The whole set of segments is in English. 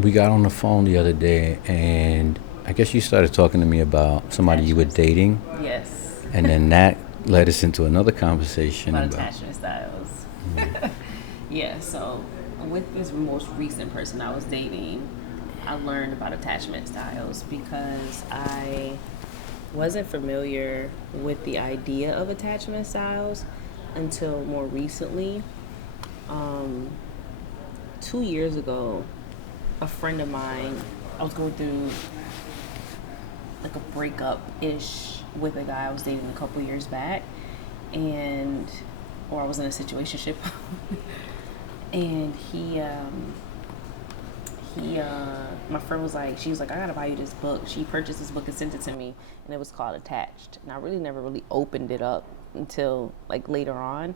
we got on the phone the other day, and I guess you started talking to me about somebody you were Attachments. dating, Yes. and then that led us into another conversation About about. attachment styles. Mm, Yeah, so with this most recent person I was dating, I learned about attachment styles because I wasn't familiar with the idea of attachment styles until more recently. Um, 2 years ago, a friend of mine, I was going through like a breakup ish with a guy I was dating a couple years back, and or I was in a situationship, and my friend was like, she was like, I gotta buy you this book. She purchased this book and sent it to me, and it was called Attached. And I really never really opened it up until like later on,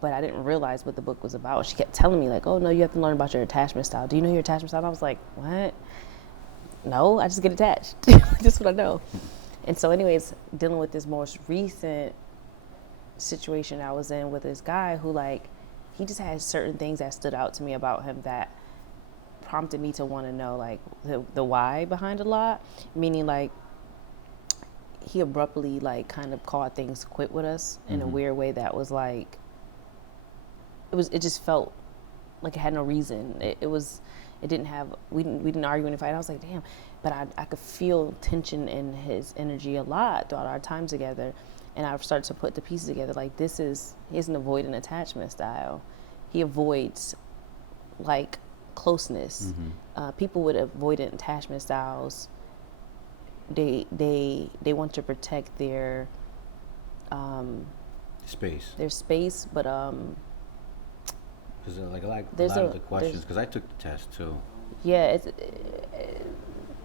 but I didn't realize what the book was about. She kept telling me like, oh no, you have to learn about your attachment style. Do you know your attachment style? And I was like, what? No, I just get attached. Just what I know. And so, anyways, dealing with this most recent situation I was in with this guy who like he just had certain things that stood out to me about him that prompted me to want to know like the why behind a lot, meaning like he abruptly like kind of called things quit with us in a mm-hmm. weird way that was like it just felt like it had no reason. It didn't have we didn't argue any fight. I was like, damn, but I could feel tension in his energy a lot throughout our time together, and I've started to put the pieces together. Like he's an avoidant attachment style. He avoids like closeness. Mm-hmm. People with avoidant attachment styles, they want to protect um, Space, their space, but because like a there's lot of a the there's questions, because I took the test too. yeah, it's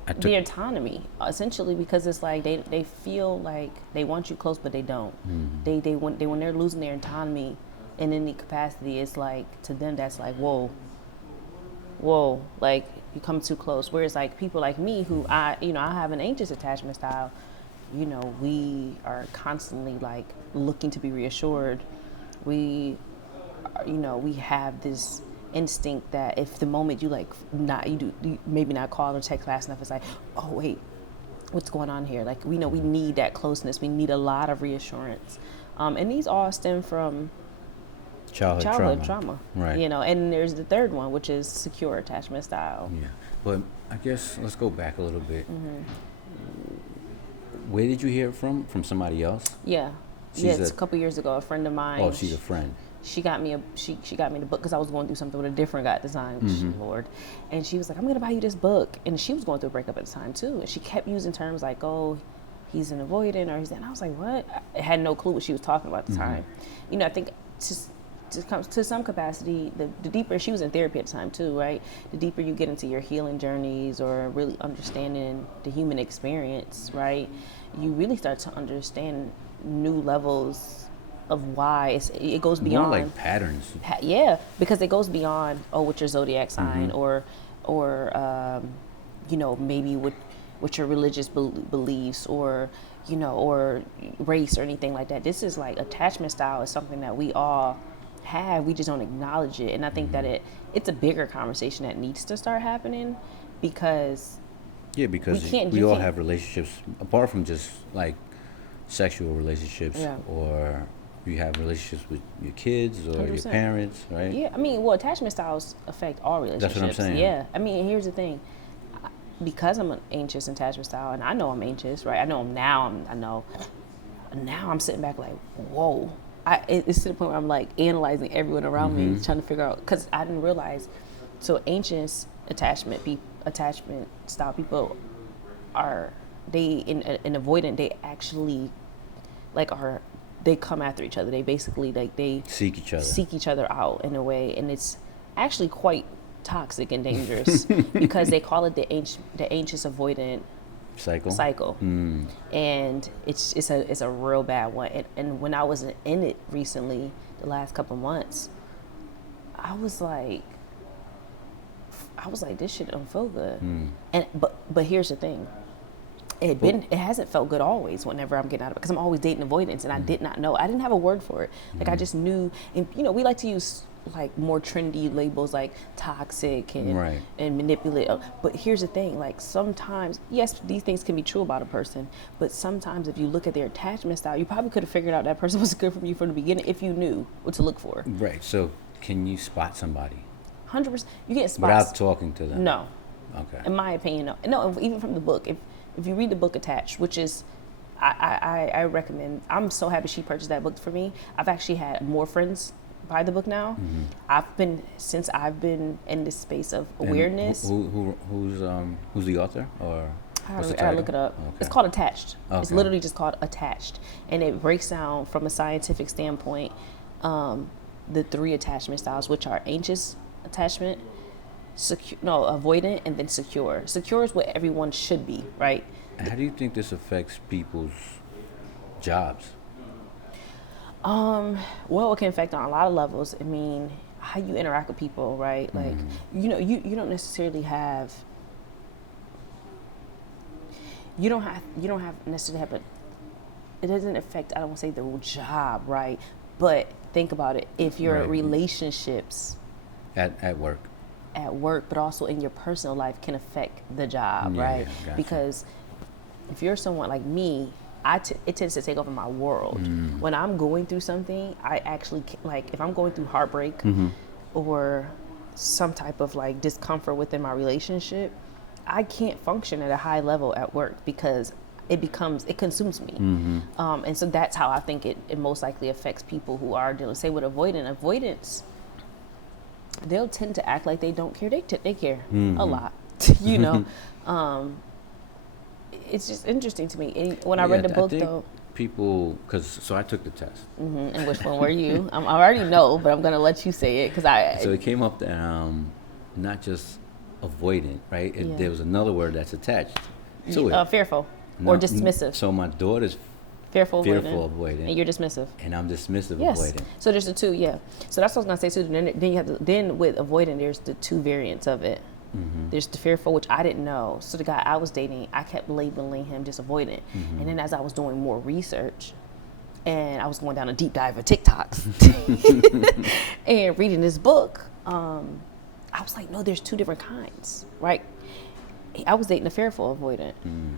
I took. the autonomy essentially because it's like they feel like they want you close but they don't. Mm-hmm. They when they're losing their autonomy in any capacity, it's like to them that's like whoa, like you come too close. Whereas like people like me who I have an anxious attachment style, we are constantly like looking to be reassured. We we have this instinct that if the moment you like not you maybe not call or text fast enough, it's like, oh wait, what's going on here? Like we know we need that closeness. We need a lot of reassurance, and these all stem from Childhood childhood trauma, trauma. right? And there's the third one, which is secure attachment style. Yeah, but I guess let's go back a little bit. Mm-hmm. Where did you hear it from? From somebody else? Yeah, yeah. She's It's a. a couple years ago. A friend of Oh, mine, she's a friend. she got me she got me the book because I was going through something with a different guy at the time. Mm-hmm. Lord, and she was like, "I'm gonna buy you this book," and she was going through a breakup at the time too, and she kept using terms like, "Oh, he's an avoidant," or he's, and I was like, "What?" I had no clue what she was talking about at the Mm-hmm. time. I think just to some capacity, the deeper she was in therapy at the time too, right? The deeper you get into your healing journeys or really understanding the human experience, right? You really start to understand new levels of why it goes More beyond like patterns. yeah, because it goes beyond what's your zodiac Mm-hmm. sign or maybe what your religious beliefs or race or anything like that. This is like attachment style is something that we all have. We just don't acknowledge it, and I think that Mm-hmm. it's a bigger conversation that needs to start happening because Yeah, we because can't we you all can't have relationships apart from just like sexual relationships, yeah or you have relationships with your kids or your 100%. parents, right? Yeah, I mean, well, attachment styles affect all That's what I'm relationships. saying. Yeah, I mean, here's the thing: because I'm an anxious attachment style, and I know I'm anxious, right? I know I'm now. I know now. I'm sitting back like, whoa. It's to the point where I'm like analyzing everyone around me, Mm-hmm. trying to figure out because I didn't realize. So anxious attachment style people are in avoidant. They actually like are they come after each other. They basically like they Seek each other. seek each other out in a way, and it's actually quite toxic and dangerous because they call it the anxious avoidant Cycle. cycle, Mm. and it's a real bad one. And when I was in it recently, the last couple months, I was like, this shit don't feel good. Mm. And but here's the thing, Well, it hasn't felt good always whenever I'm getting out of it because I'm always dating avoidance and I did not know. I didn't have a word for it. Like I just knew, and we like to use like more trendy labels like toxic and Right. and manipulate. But here's the thing, like sometimes, yes, these things can be true about a person, but sometimes if you look at their attachment style, you probably could have figured out that person was good from you from the beginning if you knew what to look for. Right. So can you spot somebody 100%. You get spots. without talking to them? No. Okay. In my opinion, no. No, even from the book. If you read the book Attached, which is, I recommend. I'm so happy she purchased that book for me. I've actually had more friends buy the book now. Since I've been in this space of awareness. Who's the author, or what's the I title? look it up. Okay. It's called Attached. It's Okay. literally just called Attached, and it breaks down from a scientific standpoint the 3 attachment styles, which are anxious attachment, avoidant, and then secure. Secure is what everyone should be, right? How do you think this affects people's jobs? Well, it can affect on a lot of levels. I mean, how you interact with people, right? Like, you don't necessarily have. You don't have necessarily have it doesn't affect, I don't want to say the job, right? But think about it. If your Right. relationships At work. at work, but also in your personal life can affect the job, Yeah, right? yeah, gotcha. Because if you're someone like me, it tends to take over my world. When I'm going through something, I actually, like, if I'm going through heartbreak or some type of like discomfort within my relationship, I can't function at a high level at work because it consumes me. And so that's how I think it most likely affects people who are dealing, say, with avoidance. They'll tend to act like they don't care. They care a lot, you know. It's just interesting to me. And when I read the book, I think though. people, so I took the test. And which one were you? I already know, but I'm gonna let you say it because So it came up that not just avoidant, right? Yeah. There was another word that's attached to it. Fearful No, or dismissive. So my daughter's Fearful avoidant, and you're dismissive. and I'm dismissive Yes. avoidant. So there's the 2, yeah. So that's what I was gonna say too. Then you have then with avoidant, there's the 2 variants of it. There's the fearful, which I didn't know. So the guy I was dating, I kept labeling him just avoidant. And then as I was doing more research, and I was going down a deep dive of TikToks and reading this book, I was like, no, there's 2 different kinds, right? I was dating a fearful avoidant.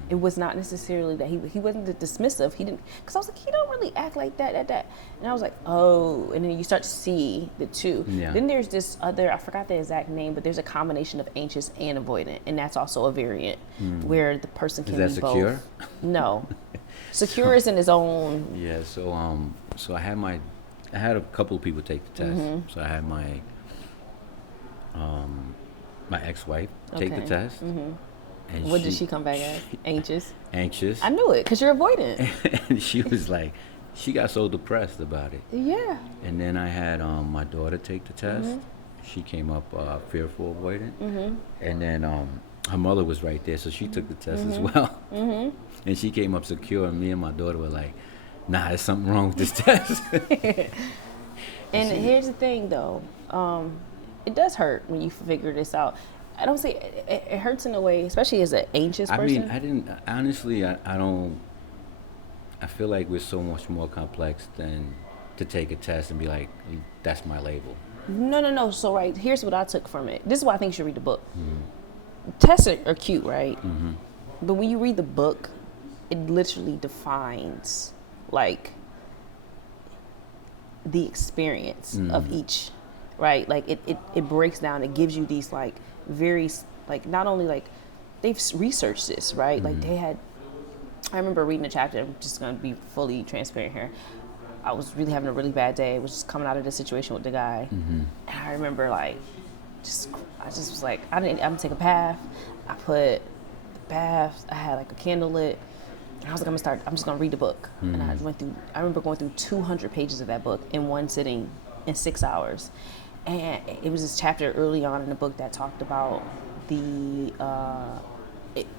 It was not necessarily that he wasn't the dismissive. He didn't, because I was like, he don't really act like that. And I was like, oh, and then you start to see the 2. Yeah. Then there's this other, I forgot the exact name, but there's a combination of anxious and avoidant, and that's also a variant where the person can Is that be secure? both. No, secure is in his own. Yeah. So I had a couple of people take the test. So I had my ex-wife take the Okay. test. And What did she come back as? Anxious. Anxious. I knew it because you're avoidant. And she was like, she got so depressed about it. Yeah. And then I had my daughter take the test. She came up fearful avoidant. And then her mother was right there, so she took the test as well. And she came up secure, and me and my daughter were like, nah, there's something wrong with this test. And here's the thing, though. It does hurt when you figure this out. I don't say it hurts in a way, especially as an anxious person. I mean, I don't. I feel like we're so much more complex than to take a test and be like, that's my label. No. So, right, here's what I took from it. This is why I think you should read the book. Tests are cute, right? But when you read the book, it literally defines, like, the experience of each, right? Like, it breaks down. It gives you these, like, very, like, not only, like, they've researched this, right? Like, they had, I remember reading a chapter, I'm just going to be fully transparent here. I was really having a really bad day. I was just coming out of the situation with the guy. And I remember, like, I just was like, I'm gonna take a bath. I put the bath, I had like a candle lit. And I was like, I'm just gonna read the book. And I remember going through 200 pages of that book in one sitting in 6 hours. And it was this chapter early on in the book that talked about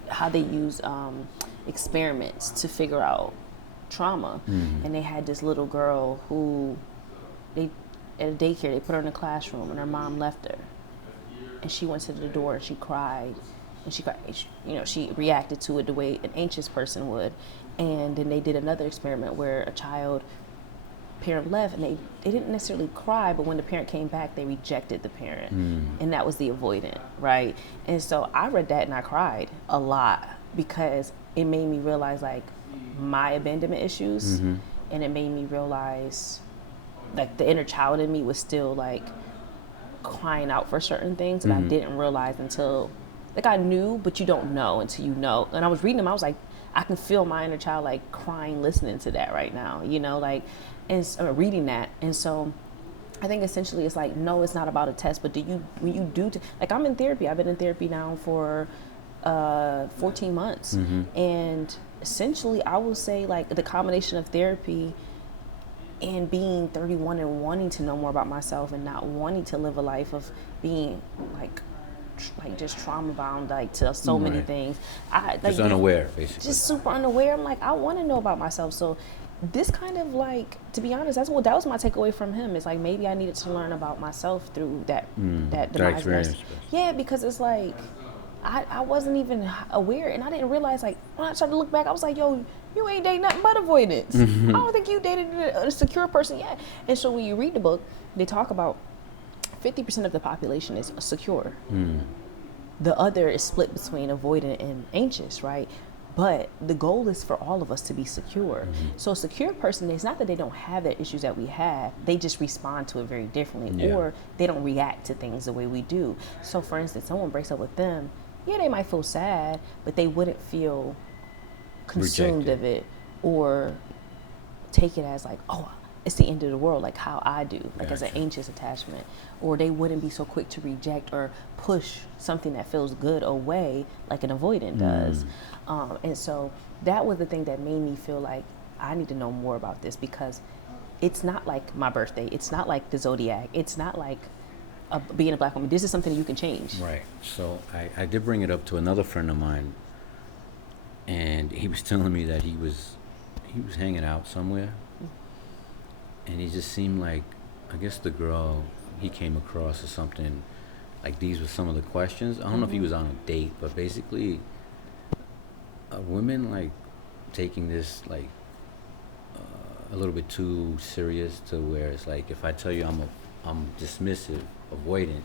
how they use experiments to figure out trauma. And they had this little girl who at a daycare, they put her in a classroom and her mom left her. And she went to the door and she cried. And she reacted to it the way an anxious person would. And then they did another experiment where a child parent left, and they didn't necessarily cry, but when the parent came back, they rejected the parent, and that was the avoidant, right? And so I read that and I cried a lot because it made me realize like my abandonment issues, and it made me realize like the inner child in me was still like crying out for certain things, and I didn't realize until, like, I knew, but you don't know until you know. And I was reading them, I was like, I can feel my inner child like crying listening to that right now, you know, like, and reading that. And so I think essentially it's like, no, it's not about a test, but when you do, like, I'm in therapy. I've been in therapy now for 14 months. And essentially I will say like the combination of therapy and being 31 and wanting to know more about myself and not wanting to live a life of being like just trauma bound, like, to so many things. Just unaware, basically. Just super unaware. I'm like, I want to know about myself. So this kind of, like, to be honest, that was my takeaway from him. It's like, maybe I needed to learn about myself through that experience. Yeah, because it's like, I wasn't even aware, and I didn't realize, like, when I started to look back, I was like, yo, you ain't dating nothing but avoidance. I don't think you dated a secure person yet. And so when you read the book, they talk about 50% of the population is secure. The other is split between avoidant and anxious, right? But the goal is for all of us to be secure. So a secure person, it's not that they don't have the issues that we have, they just respond to it very differently, or they don't react to things the way we do. So for instance, someone breaks up with them, yeah, they might feel sad, but they wouldn't feel consumed of it or take it as like, oh, it's the end of the world, like how I do, like as an anxious attachment. Or they wouldn't be so quick to reject or push something that feels good away like an avoidant does. And so that was the thing that made me feel like I need to know more about this, because it's not like my birthday. It's not like the zodiac. It's not like being a black woman. This is something you can change. Right. So I did bring it up to another friend of mine, and he was telling me that he was hanging out somewhere, and he just seemed like, I guess the girl he came across or something, like these were some of the questions. I don't know if he was on a date, but basically women like taking this like a little bit too serious, to where it's like, if I tell you I'm dismissive, avoidant,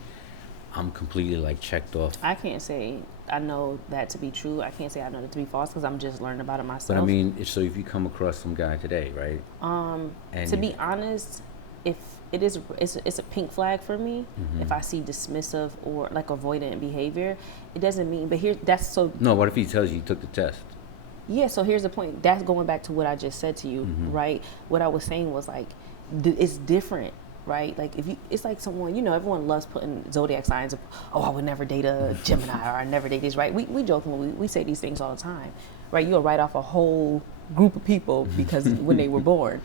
I'm completely like checked off. I can't say I know that to be true. I can't say I know that to be false, because I'm just learning about it myself. But I mean, so if you come across some guy today, right? And to be honest, if it's a pink flag for me. If I see dismissive or like avoidant behavior, it doesn't mean. But No, what if he tells you he took the test? Yeah, so here's the point. That's going back to what I just said to you, right? What I was saying was like, it's different, right? Like it's like someone, everyone loves putting zodiac signs of, oh, I would never date a Gemini, or I never date this, right? We jokingly, we say these things all the time, right? You'll write off a whole group of people because when they were born.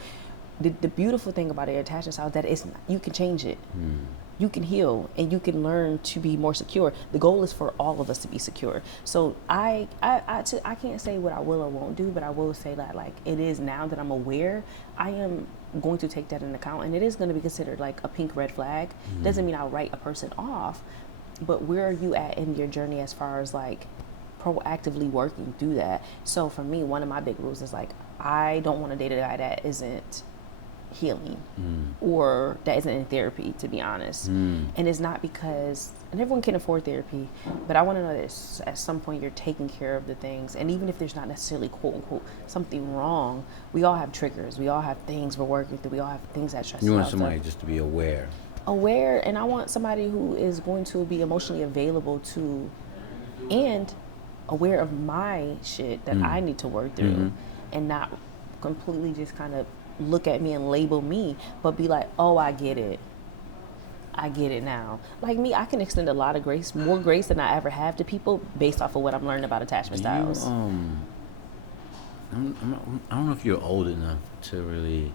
The beautiful thing about your attachment style is that you can change it. You can heal, and you can learn to be more secure. The goal is for all of us to be secure. So I can't say what I will or won't do, but I will say that, like, it is now that I'm aware, I am going to take that into account, and it is going to be considered like a pink red flag. Doesn't mean I'll write a person off, but where are you at in your journey as far as like proactively working through that? So for me, one of my big rules is like, I don't want to date a guy that isn't healing or that isn't in therapy, to be honest. And it's not because, and everyone can afford therapy, but I want to know that at some point you're taking care of the things, and even if there's not necessarily quote unquote something wrong, we all have triggers, we all have things we're working through, we all have things that stress us out. You want somebody just to be aware, and I want somebody who is going to be emotionally available to, and aware of my shit that I need to work through, and not completely just kind of look at me and label me, but be like, oh, I get it now. Like me, I can extend a lot of grace, more grace than I ever have to people, based off of what I'm learning about attachment styles. I don't know if you're old enough to really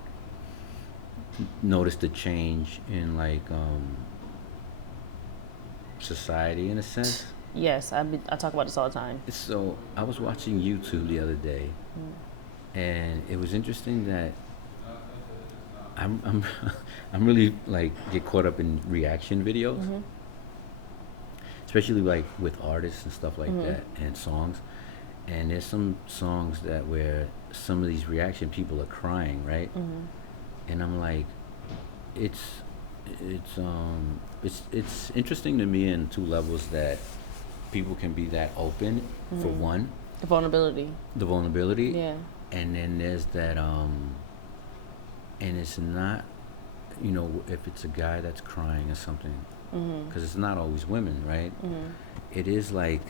notice the change in like society, in a sense. Yes, I talk about this all the time. So I was watching YouTube the other day, and it was interesting that I'm really like get caught up in reaction videos, especially like with artists and stuff like that, and songs. And there's some songs that where some of these reaction people are crying, right? and I'm like, it's it's interesting to me in two levels that people can be that open. For one, Vulnerability. the vulnerability, Yeah. and then there's that and it's not, if it's a guy that's crying or something, because it's not always women, right? It is like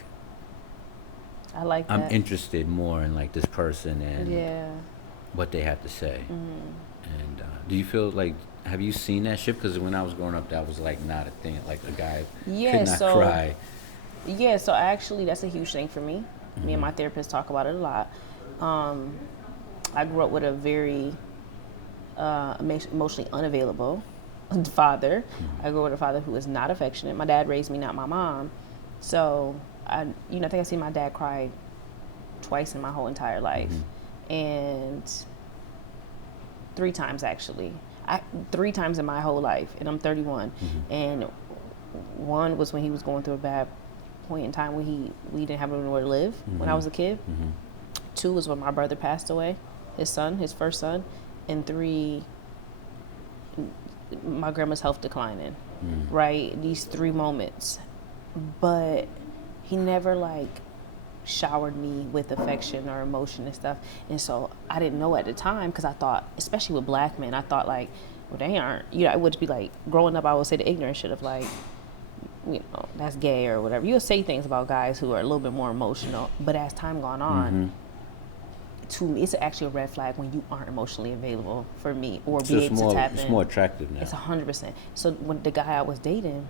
I like I'm that. interested more in like this person and Yeah. what they have to say. And do you feel like, have you seen that shift? Because when I was growing up, that was like not a thing. Like a guy Yeah, could not so cry. yeah, so actually that's a huge thing for me. Me and my therapist talk about it a lot. I grew up with a very emotionally unavailable father. I grew up with a father who was not affectionate. My dad raised me, not my mom. So I think I seen my dad cry twice in my whole entire life, and 3 times actually. 3 times in my whole life, and I'm 31. And one was when he was going through a bad point in time when we didn't have anywhere to live when I was a kid. 2 was when my brother passed away, his first son, and 3, my grandma's health declining. Right, these 3 moments, but he never like showered me with affection or emotion and stuff. And so I didn't know at the time, because I thought, especially with black men, I thought like, well, they aren't, it would be like, growing up I would say the ignorant shit of like, that's gay or whatever. You'll say things about guys who are a little bit more emotional, but as time gone on, to me, it's actually a red flag when you aren't emotionally available for me or It's be just able to more, tap it's in. more attractive now. It's 100%. So when the guy I was dating,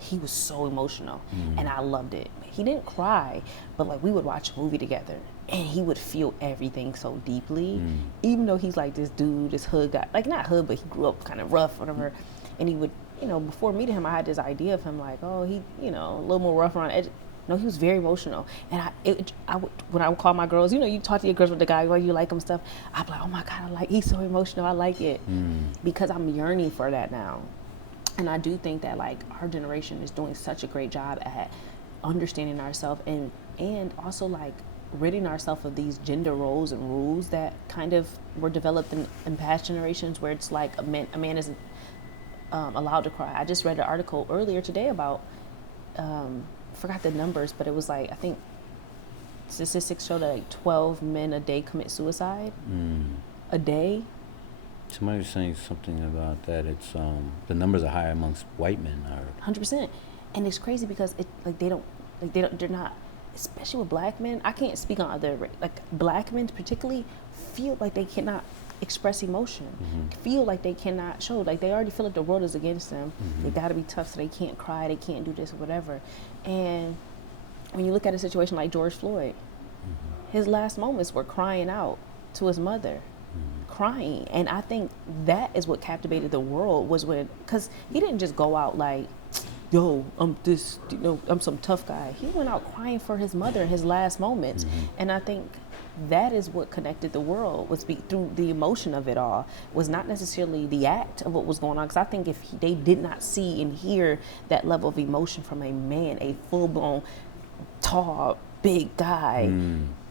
he was so emotional, and I loved it. He didn't cry, but like we would watch a movie together, and he would feel everything so deeply, even though he's like this dude, this hood guy, like not hood, but he grew up kind of rough, whatever. And he would, before meeting him, I had this idea of him like, oh, he, a little more rough around the edge. No, he was very emotional, and when I would call my girls, you talk to your girls with the guy, why you like him stuff. I'd be like, oh my God, he's so emotional, I like it, because I'm yearning for that now. And I do think that like our generation is doing such a great job at understanding ourselves and also like ridding ourselves of these gender roles and rules that kind of were developed in past generations, where it's like a man isn't allowed to cry. I just read an article earlier today about forgot the numbers, but it was like, I think statistics show that like 12 men a day commit suicide a day. Somebody was saying something about that. It's the numbers are higher amongst white men. 100%, and it's crazy because they're not, especially with black men. I can't speak on other, like black men particularly feel like they cannot express emotion, feel like they cannot show, like they already feel like the world is against them. They gotta be tough, so they can't cry, they can't do this or whatever. And when you look at a situation like George Floyd, his last moments were crying out to his mother, crying. And I think that is what captivated the world, was when, because he didn't just go out like, yo, I'm this, I'm some tough guy. He went out crying for his mother in his last moments. And I think that is what connected the world, was through the emotion of it all, was not necessarily the act of what was going on. Because I think if they did not see and hear that level of emotion from a man, a full-blown, tall, big guy,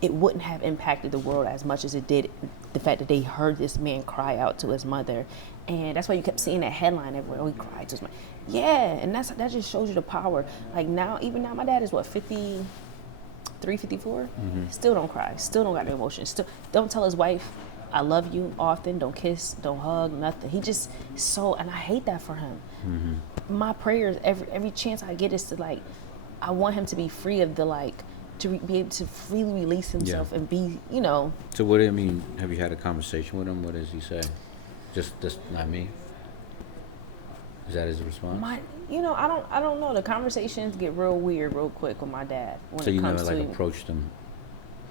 it wouldn't have impacted the world as much as it did the fact that they heard this man cry out to his mother. And that's why you kept seeing that headline everywhere, oh, he cried to his mother. Yeah, and that just shows you the power. Like now, even now, my dad is what, 53, 54? Still don't cry, still don't got no emotion, still don't tell his wife I love you often, don't kiss, don't hug, nothing. He just and I hate that for him. My prayers every chance I get is to like, I want him to be free of the like, to be able to freely release himself and be, So what do you mean? Have you had a conversation with him? What does he say? Just not me. Is that his response? I don't know. The conversations get real weird real quick with my dad. So you never like approached him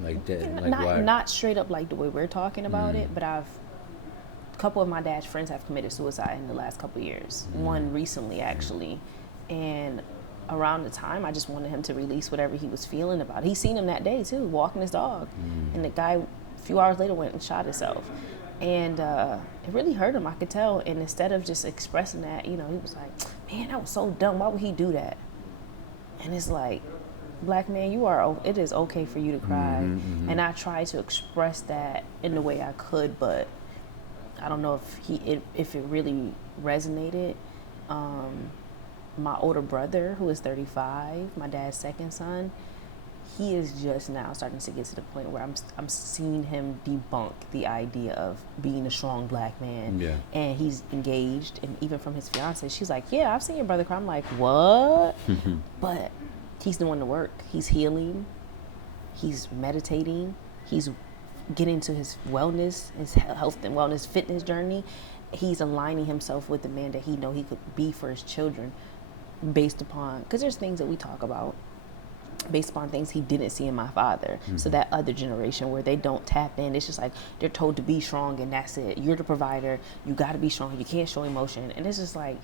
like that? Like not straight up like the way we're talking about it, but a couple of my dad's friends have committed suicide in the last couple of years. One recently actually, and around the time I just wanted him to release whatever he was feeling about it. He seen him that day too, walking his dog, and the guy a few hours later went and shot himself. And it really hurt him, I could tell. And instead of just expressing that, he was like, man, that was so dumb. Why would he do that? And it's like, black man, it is okay for you to cry. And I tried to express that in the way I could, but I don't know if it really resonated. My older brother, who is 35, my dad's second son, he is just now starting to get to the point where I'm seeing him debunk the idea of being a strong black man. Yeah. And he's engaged, and even from his fiance, she's like, "Yeah, I've seen your brother cry." I'm like, "What?" But he's doing the work. He's healing. He's meditating. He's getting to his wellness, his health and wellness fitness journey. He's aligning himself with the man that he know he could be for his children, based upon, because there's things that we talk about based upon things he didn't see in my father. So that other generation where they don't tap in, it's just like they're told to be strong and that's it. You're the provider. You got to be strong. You can't show emotion. And it's just like,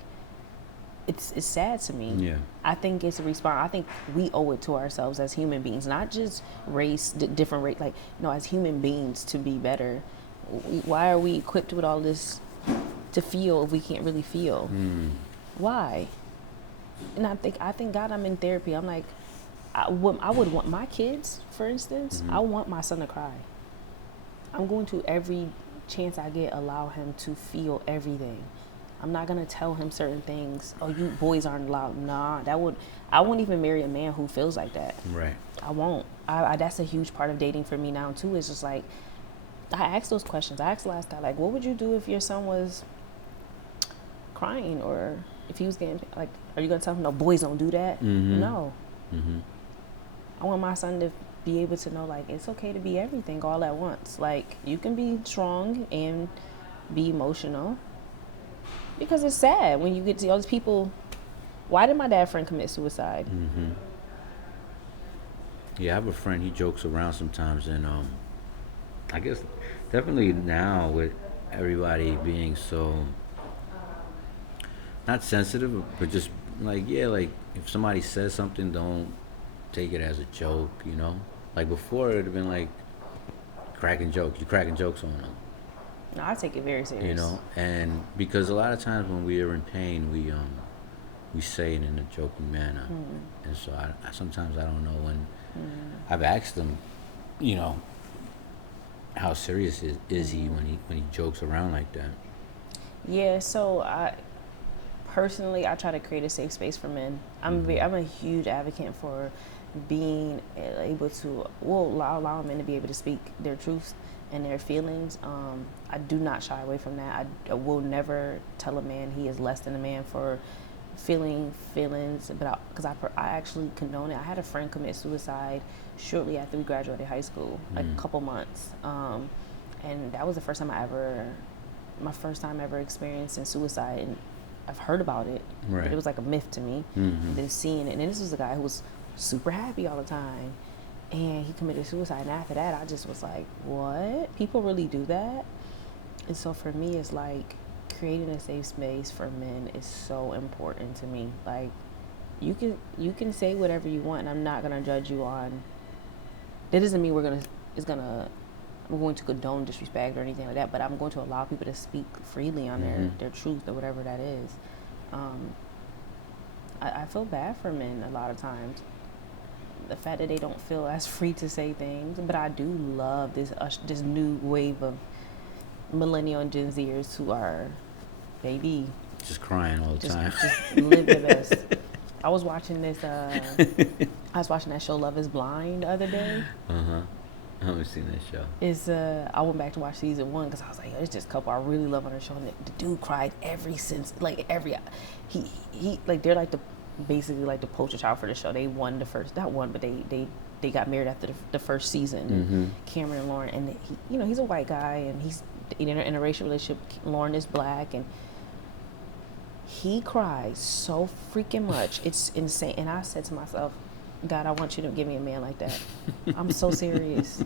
it's sad to me. Yeah. I think it's a response. I think we owe it to ourselves as human beings, not just race, different race, like, no, as human beings to be better. Why are we equipped with all this to feel if we can't really feel? Why? And I think God, I'm in therapy. I'm like, I would want my kids, for instance, I want my son to cry. I'm going to, every chance I get, allow him to feel everything. I'm not going to tell him certain things. Oh, you boys aren't allowed. Nah, I won't even marry a man who feels like that. Right. I won't. That's a huge part of dating for me now, too. It's just like, I ask those questions. I asked the last guy, like, what would you do if your son was crying, or if he was getting, like, are you going to tell him, no, boys don't do that? No. I want my son to be able to know, like, it's okay to be everything all at once. Like, you can be strong and be emotional, because it's sad when you get to all these people. Why did my dad friend commit suicide? Yeah, I have a friend, he jokes around sometimes, and I guess definitely now with everybody being so, not sensitive, but just like, yeah, like if somebody says something, don't take it as a joke, you know? Like before, it would have been like cracking jokes. You're cracking jokes on them. No, I take it very serious. You know? And because a lot of times when we are in pain, we say it in a joking manner. And so I sometimes I don't know when. I've asked them, you know, how serious is he when he jokes around like that? Yeah, so I try to create a safe space for men. I'm a huge advocate for being able to allow men to be able to speak their truths and their feelings. I do not shy away from that. I will never tell a man he is less than a man for feeling feelings, but because I actually condone it. I had a friend commit suicide shortly after we graduated high school, like a couple months, and that was the first time my first time ever experiencing suicide. And I've heard about it, right. But it was like a myth to me. And then seeing it, and then this was a guy who was super happy all the time, and he committed suicide. And after that, I just was like, what? People really do that? And so for me, it's like creating a safe space for men is so important to me. Like, you can say whatever you want, and I'm not gonna judge you on. That doesn't mean I'm going to condone disrespect or anything like that, but I'm going to allow people to speak freely on their truth or whatever that is. I feel bad for men a lot of times. The fact that they don't feel as free to say things, but I do love this new wave of millennial and Gen Zers who are, baby, just crying all the time. Just live the best. I was watching that show Love is Blind the other day. I haven't seen that show. It's I went back to watch season 1 because I was like, it's just a couple I really love on the show. And the dude cried he like, they're like basically like the poster child for the show. They won the first, not one, but they got married after the first season. And Cameron and Lauren, and he's a white guy, and he's in a interracial relationship. Lauren is black, and he cries so freaking much. It's insane. And I said to myself, God, I want you to give me a man like that. I'm so serious.